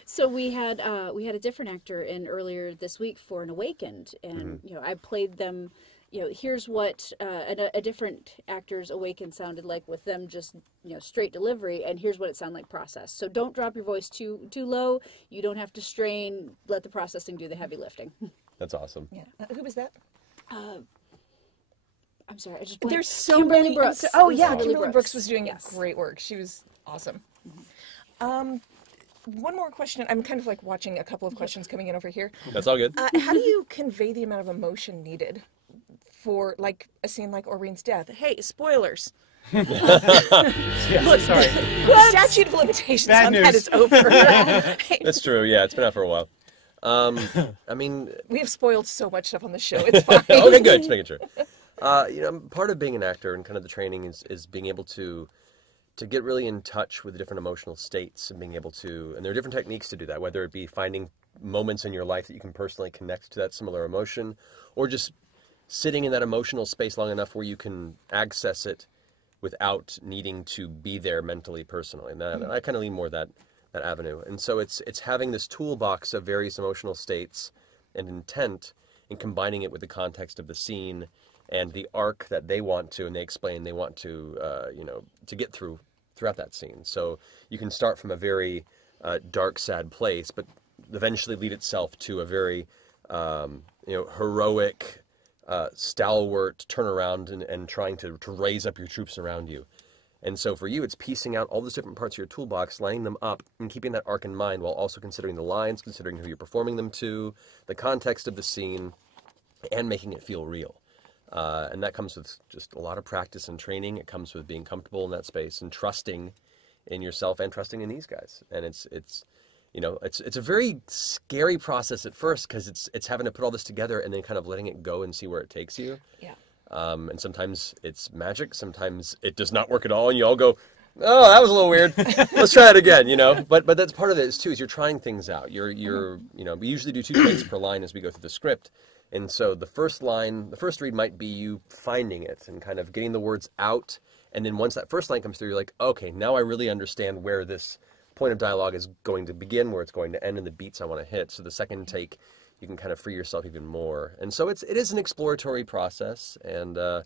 So we had a different actor in earlier this week for an Awakened, and you know, I played them. You know, here's what a different actor's Awakened sounded like with them just, you know, straight delivery, and here's what it sounded like processed. So don't drop your voice too low. You don't have to strain. Let the processing do the heavy lifting. That's awesome. Yeah. Who was that? I'm sorry, I just There's so Kimberly many. Brooks. Oh It was yeah, Kimberly Kimberly Brooks was doing Yes. great work. She was awesome. One more question. I'm kind of like watching a couple of questions coming in over here. That's all good. How do you convey the amount of emotion needed for like a scene like Oreen's death? Hey, spoilers. Yeah, sorry. The statute of limitations Bad on that news. is over. That's true. Yeah, it's been out for a while. I mean, We have spoiled so much stuff on the show. It's fine. okay, good. Just making sure. You know, part of being an actor and kind of the training is being able to get really in touch with the different emotional states and being able to, and there are different techniques to do that, whether it be finding moments in your life that you can personally connect to that similar emotion, or just sitting in that emotional space long enough where you can access it without needing to be there mentally, personally. And I kind of lean more that avenue. And so it's having this toolbox of various emotional states and intent and combining it with the context of the scene and the arc that they want to, and they explain they want to, you know, to get throughout that scene. So you can start from a very dark, sad place, but eventually lead itself to a very, you know, heroic, stalwart turnaround and trying to raise up your troops around you. And so for you, it's piecing out all those different parts of your toolbox, lining them up, and keeping that arc in mind while also considering the lines, considering who you're performing them to, the context of the scene, and making it feel real. And that comes with just a lot of practice and training. It comes with being comfortable in that space and trusting in yourself and trusting in these guys. And it's you know, it's a very scary process at first because it's having to put all this together and then kind of letting it go and see where it takes you. Yeah. And sometimes it's magic. Sometimes it does not work at all, and you all go, "Oh, that was a little weird. Let's try it again." You know. But that's part of it too. Is you're trying things out. You're you know, we usually do 2 takes per line as we go through the script. And so the first read might be you finding it and kind of getting the words out. And then once that first line comes through, you're like, okay, now I really understand where this point of dialogue is going to begin, where it's going to end, and the beats I want to hit. So the second take, you can kind of free yourself even more. And so it is an exploratory process. And I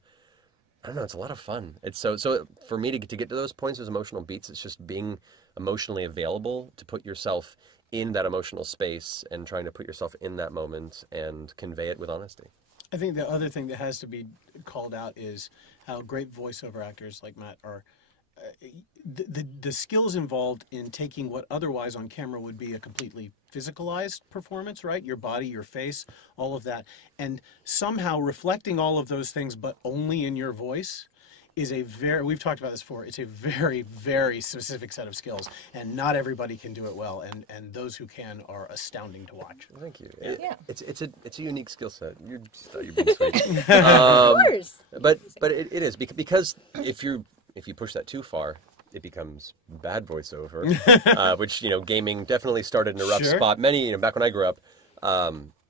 don't know, it's a lot of fun. It's so for me to get to those points, those emotional beats, it's just being emotionally available to put yourself in that emotional space and trying to put yourself in that moment and convey it with honesty. I think the other thing that has to be called out is how great voiceover actors like Matt are. The skills involved in taking what otherwise on camera would be a completely physicalized performance, right? Your body, your face, all of that. And somehow reflecting all of those things, but only in your voice, is we've talked about this before, it's a very, very specific set of skills, and not everybody can do it well, and those who can are astounding to watch. Thank you. Yeah. It's a unique skill set. You're being sweet. Of course. But it is because if you push that too far, it becomes bad voiceover, which, you know, gaming definitely started in a rough Sure. spot. Many, you know, back when I grew up,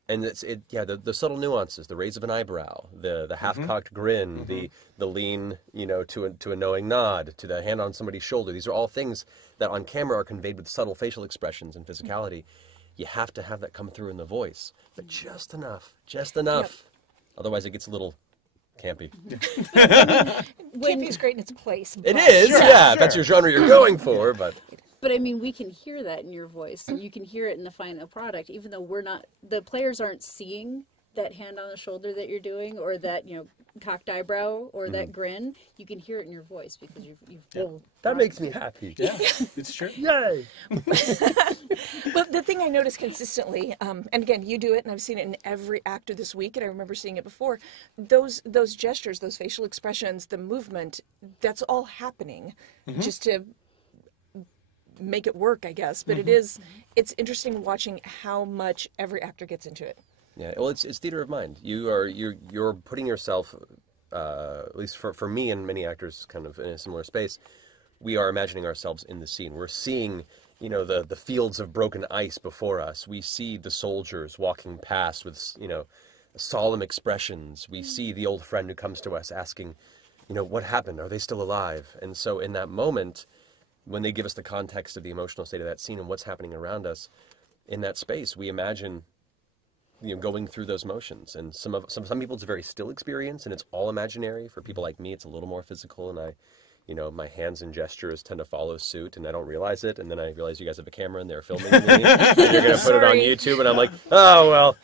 and the subtle nuances, the raise of an eyebrow, the half-cocked grin, the lean, you know, to a knowing nod, to the hand on somebody's shoulder. These are all things that on camera are conveyed with subtle facial expressions and physicality. You have to have that come through in the voice, but just enough. Yep. Otherwise, it gets a little campy. Campy's great in its place. It but- is, yeah. If that's your genre you're going for, but But I mean, we can hear that in your voice, and you can hear it in the final product, even though the players aren't seeing that hand on the shoulder that you're doing, or that, you know, cocked eyebrow, or that grin. You can hear it in your voice because you've that makes me happy. Yeah, it's true. Yay! But the thing I notice consistently, and again, you do it, and I've seen it in every actor this week, and I remember seeing it before, those gestures, those facial expressions, the movement, that's all happening just to make it work, I guess. But it's interesting watching how much every actor gets into it. Yeah, well, it's theater of mind. You're putting yourself, at least for me and many actors, kind of in a similar space. We are imagining ourselves in the scene. We're seeing, you know, the fields of broken ice before us. We see the soldiers walking past with, you know, solemn expressions. We see the old friend who comes to us asking, you know, what happened? Are they still alive? And so in that moment, when they give us the context of the emotional state of that scene and what's happening around us in that space, we imagine, going through those motions. And some people it's a very still experience and it's all imaginary. For people like me, it's a little more physical, and my hands and gestures tend to follow suit, and I don't realize it. And then I realize you guys have a camera and they're filming me, and you're going to put it on YouTube, and I'm like, oh well,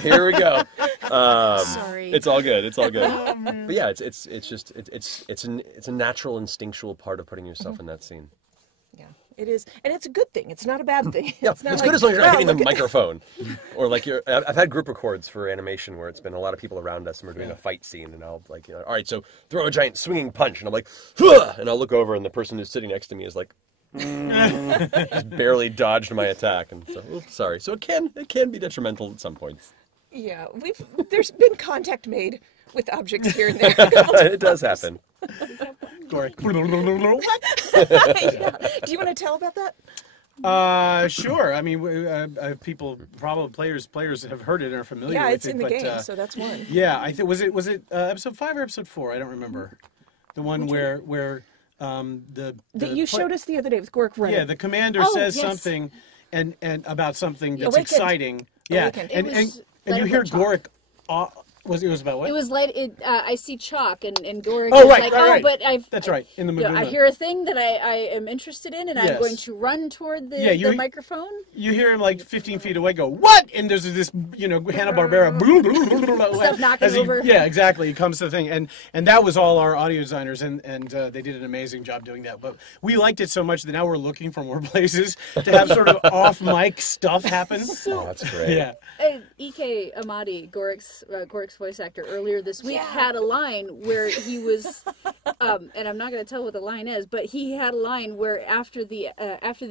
here we go. Sorry. It's all good. It's all good. But yeah, it's a natural instinctual part of putting yourself in that scene. Yeah, it is, and it's a good thing. It's not a bad thing. Yeah, It's not it's like, good as long as you're not "Wow, hitting the look at-" microphone, or like I've had group records for animation where it's been a lot of people around us and we're doing a fight scene, and I'll all right, so throw a giant swinging punch, and I'm like, "Huh!" And I'll look over, and the person who's sitting next to me is like, just barely dodged my attack, and so oops, sorry. So it can be detrimental at some points. Yeah, there's been contact made with objects here and there. It does happen. Corey. Yeah. Do you want to tell about that? Sure. I mean, people, probably players have heard it and are familiar Yeah, with it's it. in the but, game, so that's one. Yeah, I think was it episode 5 or episode 4? I don't remember. The one where the That you showed us the other day with Gork running. Yeah, the commander Oh, says yes. something and about something that's Awakened. exciting. Yeah, Awakened. and It and, was and you Leonard hear Chalk. Gork. It was about what? It was like I see chalk and Gorik Oh, is right, like, right. but That's right, in the I movie. hear a thing that I am interested in, and I'm Yes. going to run toward the, Yeah, you- the microphone. You hear him like 15 feet away go, what? And there's this, Hanna-Barbera. Stuff knocking as he- over. Yeah, exactly. He comes to the thing. And that was all our audio designers, and they did an amazing job doing that. But we liked it so much that now we're looking for more places to have sort of off-mic stuff happen. Oh, that's great. Yeah. Ike Amadi, Gorik's voice actor, earlier this week had a line where he was, and I'm not going to tell what the line is, but he had a line where after the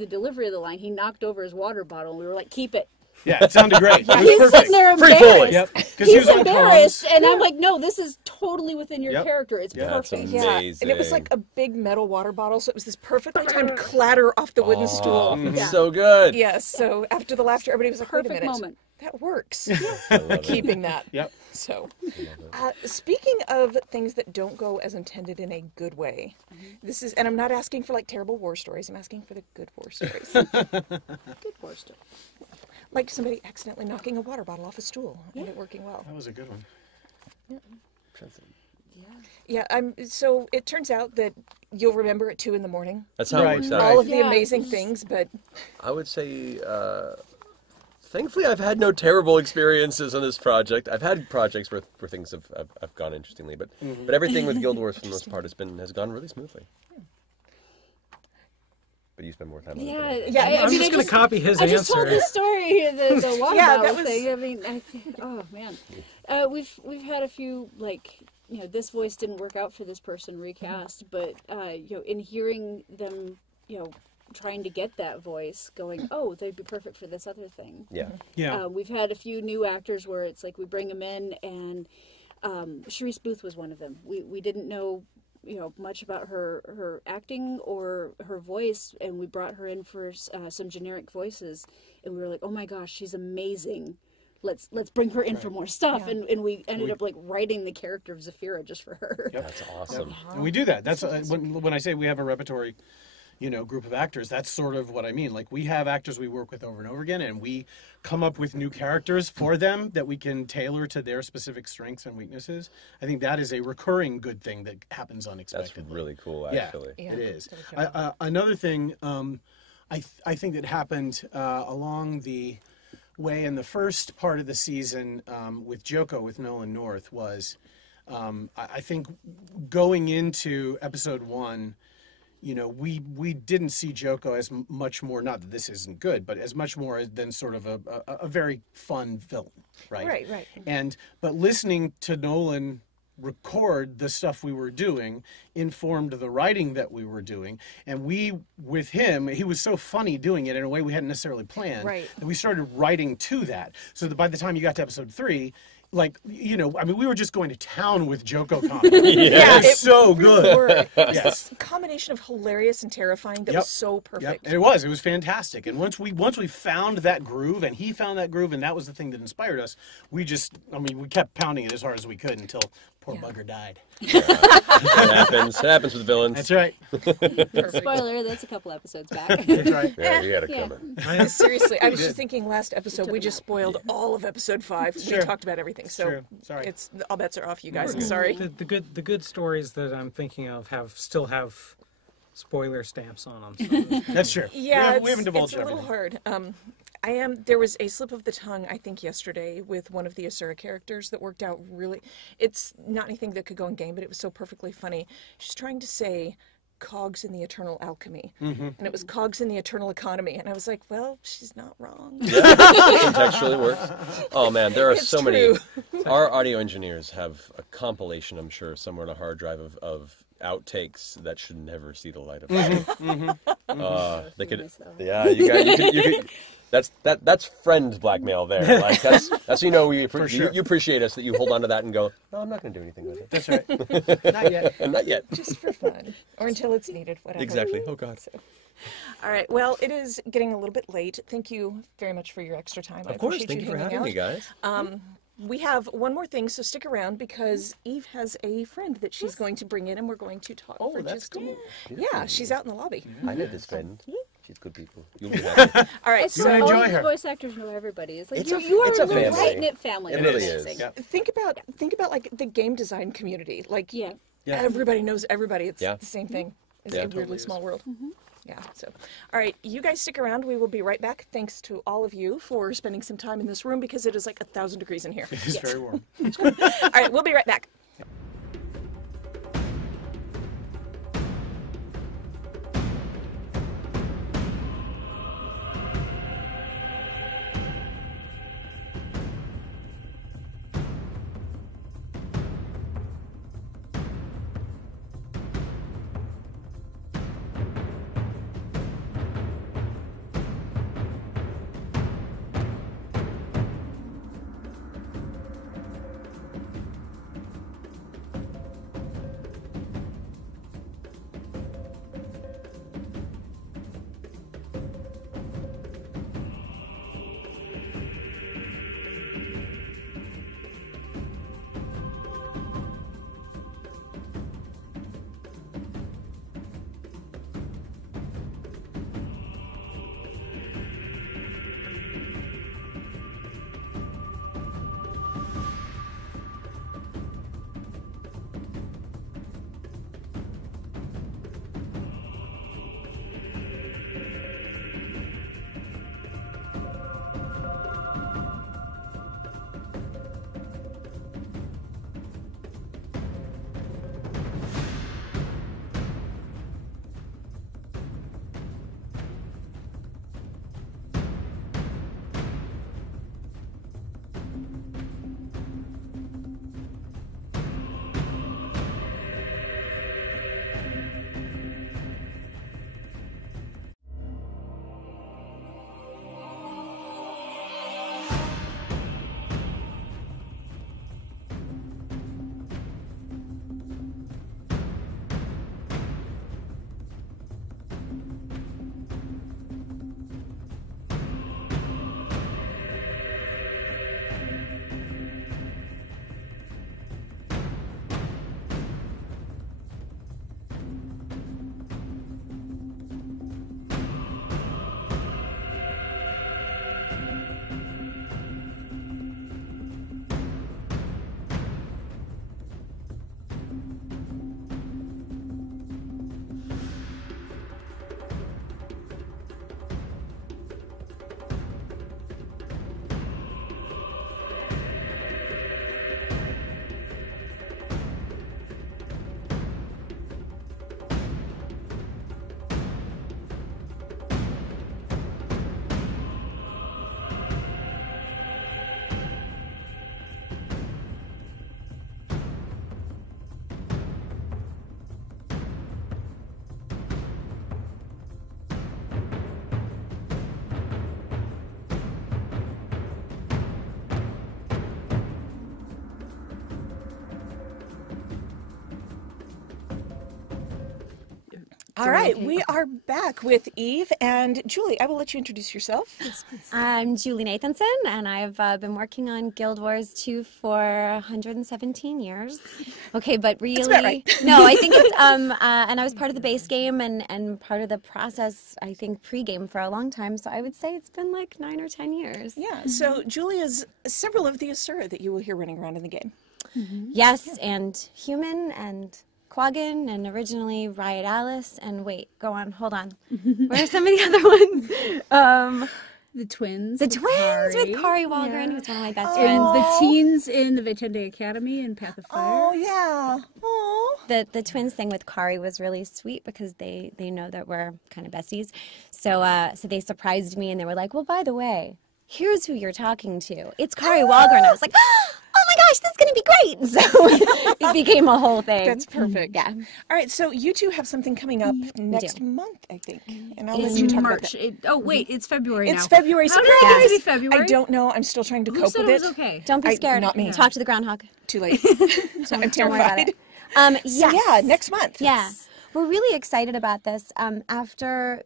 delivery of the line, he knocked over his water bottle, and we were like, "Keep it." Yeah, it sounded great. It was He's perfect. sitting there Free embarrassed. Foley. Yep. 'Cause he He's was on embarrassed, comms. and I'm like, "No, this is totally within your Yep. character. It's Yeah, that's perfect." Yeah, amazing. and it was like a big metal water bottle, so it was this perfectly timed clatter off the wooden stool. Yeah. So good. Yes, so after the laughter, everybody was like, wait a Perfect minute. moment. That works. I love it. Keeping that. Yep. So, speaking of things that don't go as intended in a good way, this is, and I'm not asking for like terrible war stories, I'm asking for the good war stories. Good war story. Like somebody accidentally knocking a water bottle off a stool and it working well. That was a good one. Yeah, so it turns out that you'll remember at 2 a.m. That's how Right. it works out. all of the Yeah. amazing things, but I would say, thankfully, I've had no terrible experiences on this project. I've had projects where things have gone interestingly, but everything with Guild Wars for the most part has gone really smoothly. But you spend more time on it. than I do. Yeah, I I'm mean, just I going to copy his I just told answer. this story, the water Yeah, bottle that was- thing. I mean, oh man, we've had a few like this voice didn't work out for this person recast, but in hearing them trying to get that voice, going, oh, they'd be perfect for this other thing. Yeah. Yeah. We've had a few new actors where it's like we bring them in, and Sharice Booth was one of them. We didn't know much about her acting or her voice, and we brought her in for some generic voices, and we were like, oh my gosh, she's amazing. Let's bring her in for more stuff, and we ended up like writing the character of Zafira just for her. That's awesome. And we do that. That's when I say we have a repertory, group of actors. That's sort of what I mean. Like we have actors we work with over and over again, and we come up with new characters for them that we can tailor to their specific strengths and weaknesses. I think that is a recurring good thing that happens That's unexpectedly. really cool, Yeah. actually. Yeah, It is. that's what I'm Another thing I think that happened along the way in the first part of the season with Joko, with Nolan North, was I think going into episode 1, we didn't see Joko as much more, not that this isn't good, but as much more than sort of a very fun villain, right? Right. But listening to Nolan record the stuff we were doing informed the writing that we were doing, and we, with him, he was so funny doing it in a way we hadn't necessarily planned, Right. that we started writing to that, so that by the time you got to episode 3, like, we were just going to town with Joko comedy. Yeah, It was so good. It was Yes. this combination of hilarious and terrifying that was so Yep. perfect. And it was fantastic. And once we found that groove, and he found that groove, and that was the thing that inspired us, we kept pounding it as hard as we could until Poor Yeah. bugger died. It happens. It happens with villains. That's right. Spoiler, that's a couple episodes back. That's right. Yeah, he had it Yeah. coming. Seriously, I was just thinking last episode took we him just out. spoiled all of episode 5. Sure. We talked about everything, so True. Sorry. it's all bets are off, you guys. I'm sorry. The good stories that I'm thinking of still have spoiler stamps on them. So That's true. Yeah, we haven't divulged it's a little everything. hard. There was a slip of the tongue, I think, yesterday with one of the Asura characters that worked out really. It's not anything that could go in game, but it was so perfectly funny. She's trying to say cogs in the eternal alchemy, and it was cogs in the eternal economy, and I was like, well, she's not wrong. Contextually works. Oh man, there are It's so true. many. Our audio engineers have a compilation, I'm sure, somewhere on a hard drive of outtakes that should never see the light of day. They could, yeah, you could. That's friend blackmail there. Like that's you know you appreciate us that you hold on to that and go, no, I'm not going to do anything with it. That's right. Not yet. And not yet. Just for fun, or until it's needed, whatever. Exactly. Oh God. All right. Well, it is getting a little bit late. Thank you very much for your extra time. I Of course. appreciate Thank you for hanging having me, out. guys. We have one more thing, so stick around because Eve has a friend that she's going to bring in, and we're going to talk for that's just a minute. cool. Yeah, she's out in the lobby. I know this friend. She's good people. You'll be happy. All right, So so enjoy all her. the voice actors know everybody. It's like It's you are it's a a family. tight knit family. It That's really amazing. is. Yep. think about like the game design community. Like Yeah. everybody knows everybody. It's Yeah. the same thing. It's Yeah. a weirdly small world. Yeah. So, all right, you guys stick around. We will be right back. Thanks to all of you for spending some time in this room because it is like 1,000 degrees in here. It's very warm. All right, we'll be right back. All right, we are back with Eve and Julie. I will let you introduce yourself. I'm Julie Nathanson, and I've been working on Guild Wars 2 for 117 years. Okay, but really, That's about right. No, I think it's and I was part of the base game and part of the process. I think pre-game for a long time, so I would say it's been like 9 or 10 years. Yeah. So Julie is several of the Asura that you will hear running around in the game. Yes, and Human and Quaggan, and originally Riot Alice, and wait, go on, hold on. Where are some of the other ones? The twins. The twins with Kari Walgren, who's one of my best friends. And the teens in the Vitende Academy and Path of Fire. Oh, yeah. Oh. The twins thing with Kari was really sweet because they know that we're kind of besties. So so they surprised me and they were like, well, by the way, here's who you're talking to. It's Kari Walgren. I was like, oh my gosh, this is going to be great. So it became a whole thing. That's perfect. Yeah. All right, so you two have something coming up next month, I think. And I'll let It's you talk March. about that. Oh, wait, it's February now. It's February. How did it get to be Surprise! February? I don't know. I'm still trying to Who cope said with it was it. okay? Don't be scared. not me. Talk to the groundhog. Too late. I'm Don't worry about terrified. it. So Yes. yeah, next month. Yeah. We're really excited about this. After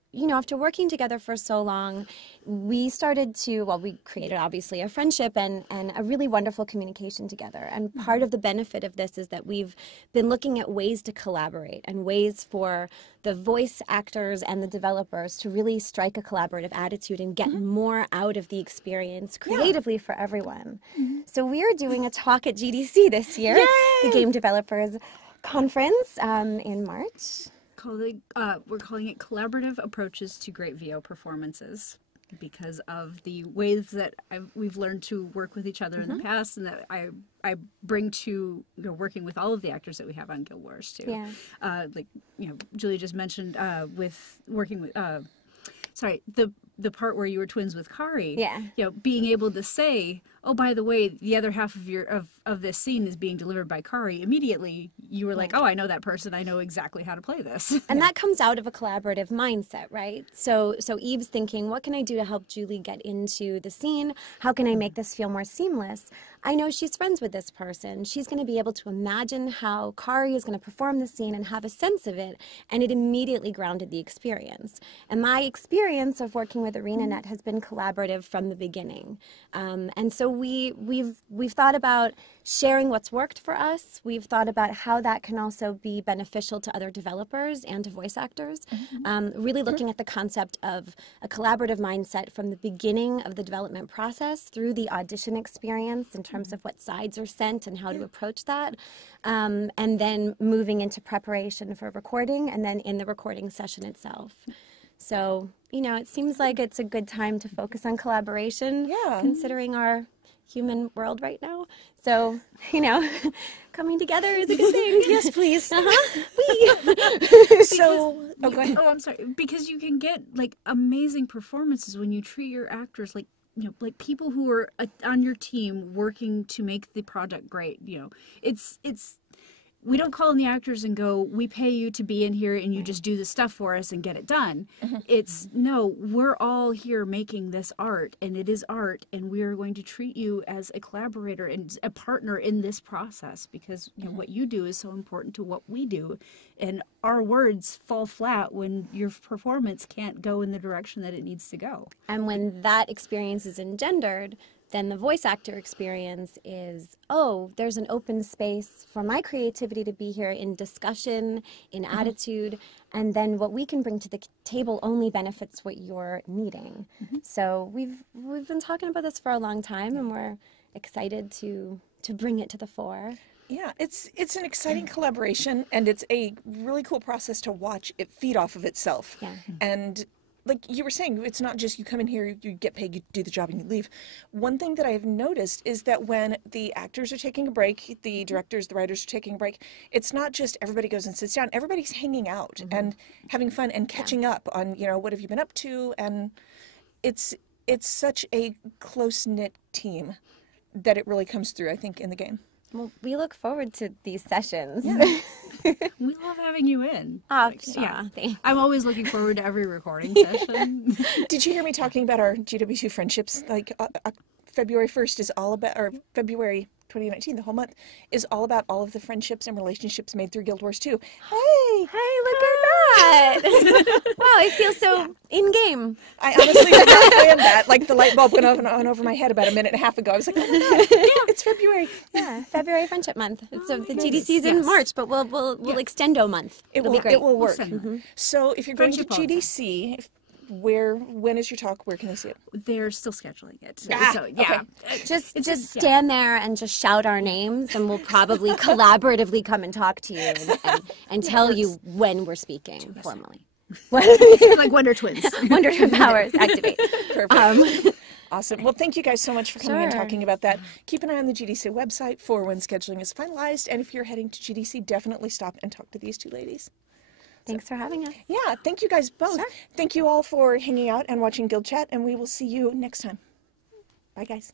working together for so long, we started to, we created obviously a friendship and a really wonderful communication together. And part of the benefit of this is that we've been looking at ways to collaborate and ways for the voice actors and the developers to really strike a collaborative attitude and get more out of the experience creatively for everyone. So we are doing a talk at GDC this year, the Game Developers Conference in March. We're calling it Collaborative Approaches to Great VO Performances because of the ways that we've learned to work with each other in the past, and that I bring to working with all of the actors that we have on Guild Wars too. Yeah. Julie just mentioned with working with the part where you were twins with Kari. Yeah. Being able to say, oh, by the way, the other half of this scene is being delivered by Kari. Immediately, you were like, oh, I know that person. I know exactly how to play this. And that comes out of a collaborative mindset, right? So Eve's thinking, what can I do to help Julie get into the scene? How can I make this feel more seamless? I know she's friends with this person. She's going to be able to imagine how Kari is going to perform the scene and have a sense of it, and it immediately grounded the experience. And my experience of working with ArenaNet has been collaborative from the beginning. And so we've thought about sharing what's worked for us. We've thought about how that can also be beneficial to other developers and to voice actors. Really looking at the concept of a collaborative mindset from the beginning of the development process through the audition experience in terms of what sides are sent and how to approach that. And then moving into preparation for recording and then in the recording session itself. So, it seems like it's a good time to focus on collaboration, considering our human world right now. So, coming together is a good thing. Yes, please. Go ahead. Oh, I'm sorry. Because you can get amazing performances when you treat your actors like people who are on your team working to make the project great. It's we don't call in the actors and go, we pay you to be in here and you just do the stuff for us and get it done. It's, no, we're all here making this art, and it is art, and we are going to treat you as a collaborator and a partner in this process because what you do is so important to what we do. And our words fall flat when your performance can't go in the direction that it needs to go. And when that experience is engendered, then the voice actor experience is, oh, there's an open space for my creativity to be here in discussion, in attitude, and then what we can bring to the table only benefits what you're needing. So we've been talking about this for a long time, and we're excited to bring it to the fore. Yeah, it's an exciting collaboration, and it's a really cool process to watch it feed off of itself. Yeah. And like you were saying, it's not just you come in here, you get paid, you do the job, and you leave. One thing that I've noticed is that when the actors are taking a break, the directors, the writers are taking a break, it's not just everybody goes and sits down. Everybody's hanging out and having fun and catching up on, what have you been up to? And it's such a close-knit team that it really comes through, I think, in the game. Well, we look forward to these sessions. Yeah. We love having you in. Thanks. I'm always looking forward to every recording session. Did you hear me talking about our GW2 friendships? February 1st is all about, or February 2019, the whole month, is all about all of the friendships and relationships made through Guild Wars 2. Hey! Hey, look at that! Wow, I feel so in-game. I honestly did not plan that. Like, the light bulb went on over my head about a minute and a half ago. I was like, oh my God, it's February. Yeah, February Friendship Month. So the GDC's in March, but we'll extendo month. It'll be great. It will work. Mm-hmm. So if you're going to Friendship GDC, when is your talk? Where can I see it? They're still scheduling it. Ah, So yeah. Just stand there and just shout our names, and we'll probably collaboratively come and talk to you and tell you when we're speaking formally. Like Wonder Twins. Wonder Twin powers activate. Perfect. Awesome. Well, thank you guys so much for coming and Sure. talking about that. Keep an eye on the GDC website for when scheduling is finalized. And if you're heading to GDC, definitely stop and talk to these two ladies. Thanks for having us. Yeah, thank you guys both. Sure. Thank you all for hanging out and watching Guild Chat, and we will see you next time. Bye, guys.